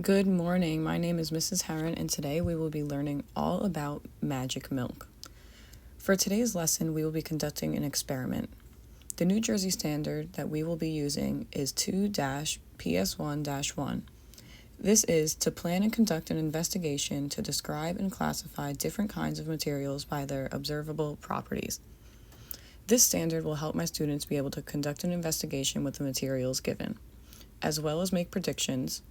Good morning. My name is Mrs. Heron, and today we will be learning all about magic milk. For today's lesson, we will be conducting an experiment. The New Jersey standard that we will be using is 2-PS1-1. This is to plan and conduct an investigation to describe and classify different kinds of materials by their observable properties. This standard will help my students be able to conduct an investigation with the materials given, as well as make predictions,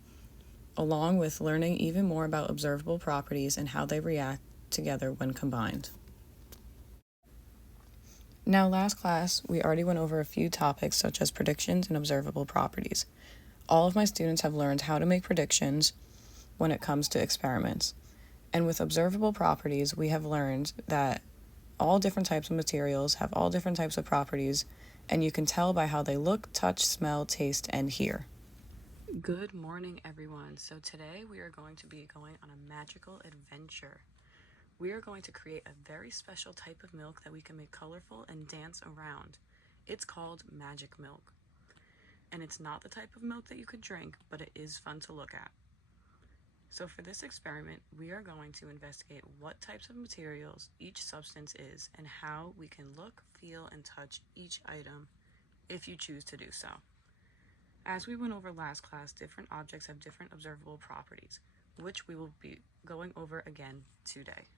along with learning even more about observable properties and how they react together when combined. Now, last class, we already went over a few topics such as predictions and observable properties. All of my students have learned how to make predictions when it comes to experiments. And with observable properties, we have learned that all different types of materials have all different types of properties, and you can tell by how they look, touch, smell, taste, and hear. Good morning, everyone. So today we are going to be going on a magical adventure. We are going to create a very special type of milk that we can make colorful and dance around. It's called magic milk. And it's not the type of milk that you could drink, but it is fun to look at. So for this experiment, we are going to investigate what types of materials each substance is and how we can look, feel, and touch each item if you choose to do so. As we went over last class, different objects have different observable properties, which we will be going over again today.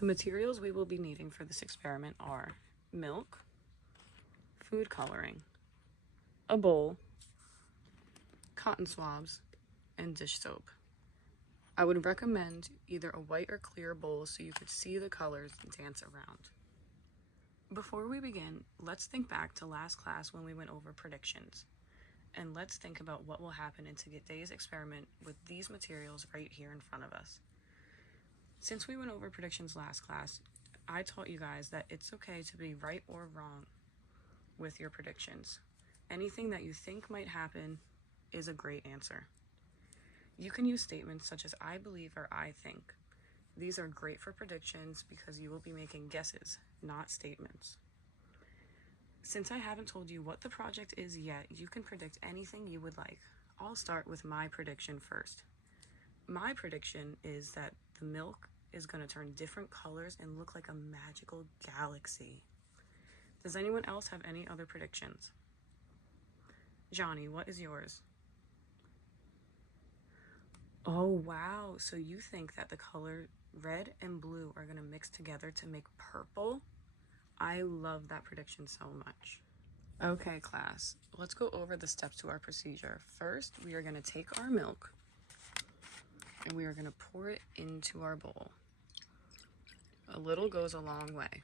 The materials we will be needing for this experiment are milk, food coloring, a bowl, cotton swabs, and dish soap. I would recommend either a white or clear bowl so you could see the colors dance around. Before we begin, let's think back to last class when we went over predictions. And let's think about what will happen in today's experiment with these materials right here in front of us. Since we went over predictions last class, I taught you guys that it's okay to be right or wrong with your predictions. Anything that you think might happen is a great answer. You can use statements such as I believe or I think. These are great for predictions because you will be making guesses, not statements. Since I haven't told you what the project is yet, you can predict anything you would like. I'll start with my prediction first. My prediction is that the milk is going to turn different colors and look like a magical galaxy. Does anyone else have any other predictions? Johnny, what is yours? Oh, wow. So you think that the color red and blue are going to mix together to make purple? I love that prediction so much. Okay, class, let's go over the steps to our procedure. First, we are going to take our milk and we are going to pour it into our bowl. A little goes a long way.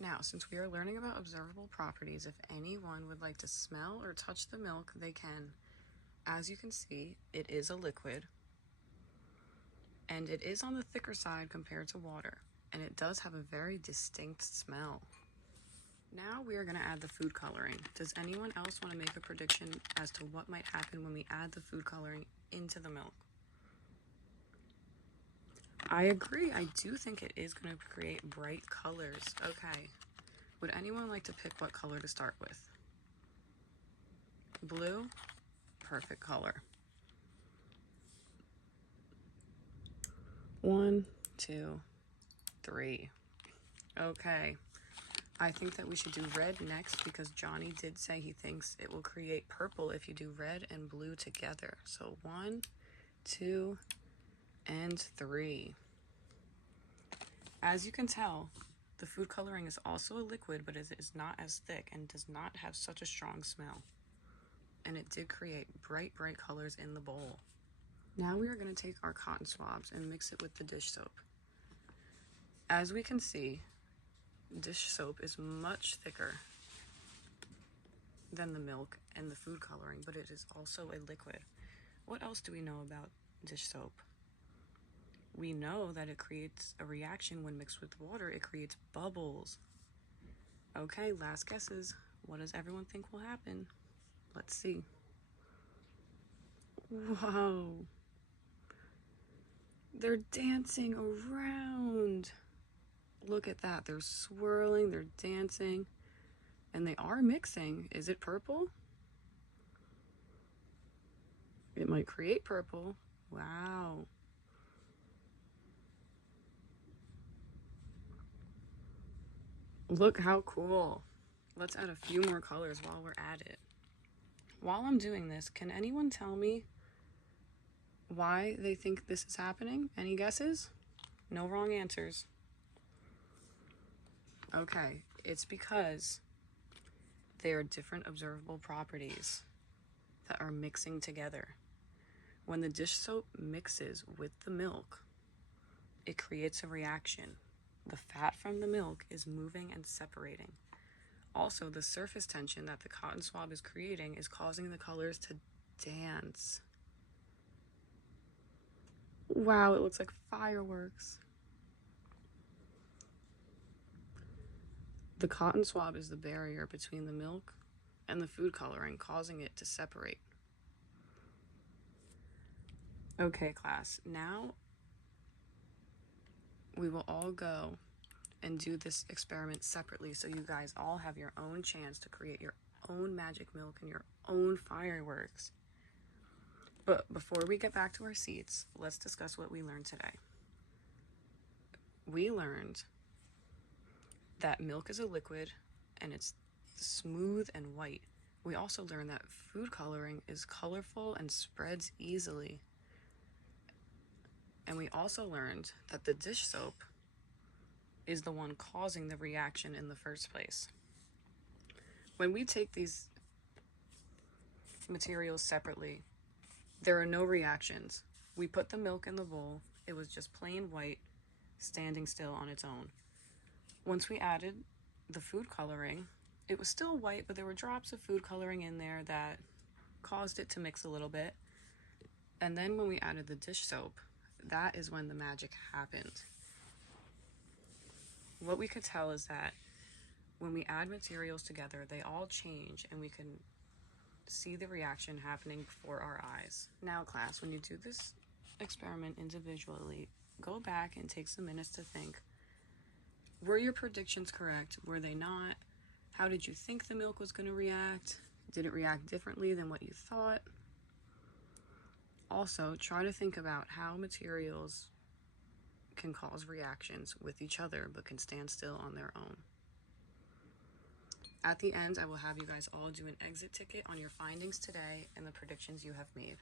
Now, since we are learning about observable properties, if anyone would like to smell or touch the milk, they can. As you can see, it is a liquid, and it is on the thicker side compared to water, and it does have a very distinct smell. Now we are going to add the food coloring. Does anyone else want to make a prediction as to what might happen when we add the food coloring into the milk? I agree. I do think it is going to create bright colors. Okay. Would anyone like to pick what color to start with? Blue? Perfect color. 1, 2, 3. Okay. I think that we should do red next because Johnny did say he thinks it will create purple if you do red and blue together. So 1, 2, and 3. As you can tell, the food coloring is also a liquid, but it is not as thick and does not have such a strong smell. And it did create bright, bright colors in the bowl. Now we are going to take our cotton swabs and mix it with the dish soap. As we can see, dish soap is much thicker than the milk and the food coloring, but it is also a liquid. What else do we know about dish soap? We know that it creates a reaction when mixed with water. It creates bubbles. Okay, last guesses. What does everyone think will happen? Let's see. Whoa. They're dancing around. Look at that. They're swirling, they're dancing, and they are mixing. Is it purple? It might create purple. Wow. Look how cool. Let's add a few more colors while we're at it. While I'm doing this, can anyone tell me why they think this is happening? Any guesses? No wrong answers. Okay, it's because there are different observable properties that are mixing together. When the dish soap mixes with the milk, it creates a reaction. The fat from the milk is moving and separating. Also, the surface tension that the cotton swab is creating is causing the colors to dance. Wow, it looks like fireworks. The cotton swab is the barrier between the milk and the food coloring, causing it to separate. Okay, class, now we will all go and do this experiment separately so you guys all have your own chance to create your own magic milk and your own fireworks. But before we get back to our seats, let's discuss what we learned today. We learned that milk is a liquid and it's smooth and white. We also learned that food coloring is colorful and spreads easily. And we also learned that the dish soap is the one causing the reaction in the first place. When we take these materials separately, there are no reactions. We put the milk in the bowl. It was just plain white, standing still on its own. Once we added the food coloring, it was still white, but there were drops of food coloring in there that caused it to mix a little bit. And then when we added the dish soap, that is when the magic happened. What we could tell is that when we add materials together, they all change and we can see the reaction happening before our eyes. Now, class, when you do this experiment individually, go back and take some minutes to think, were your predictions correct? Were they not? How did you think the milk was going to react? Did it react differently than what you thought? Also, try to think about how materials can cause reactions with each other but can stand still on their own. At the end, I will have you guys all do an exit ticket on your findings today and the predictions you have made.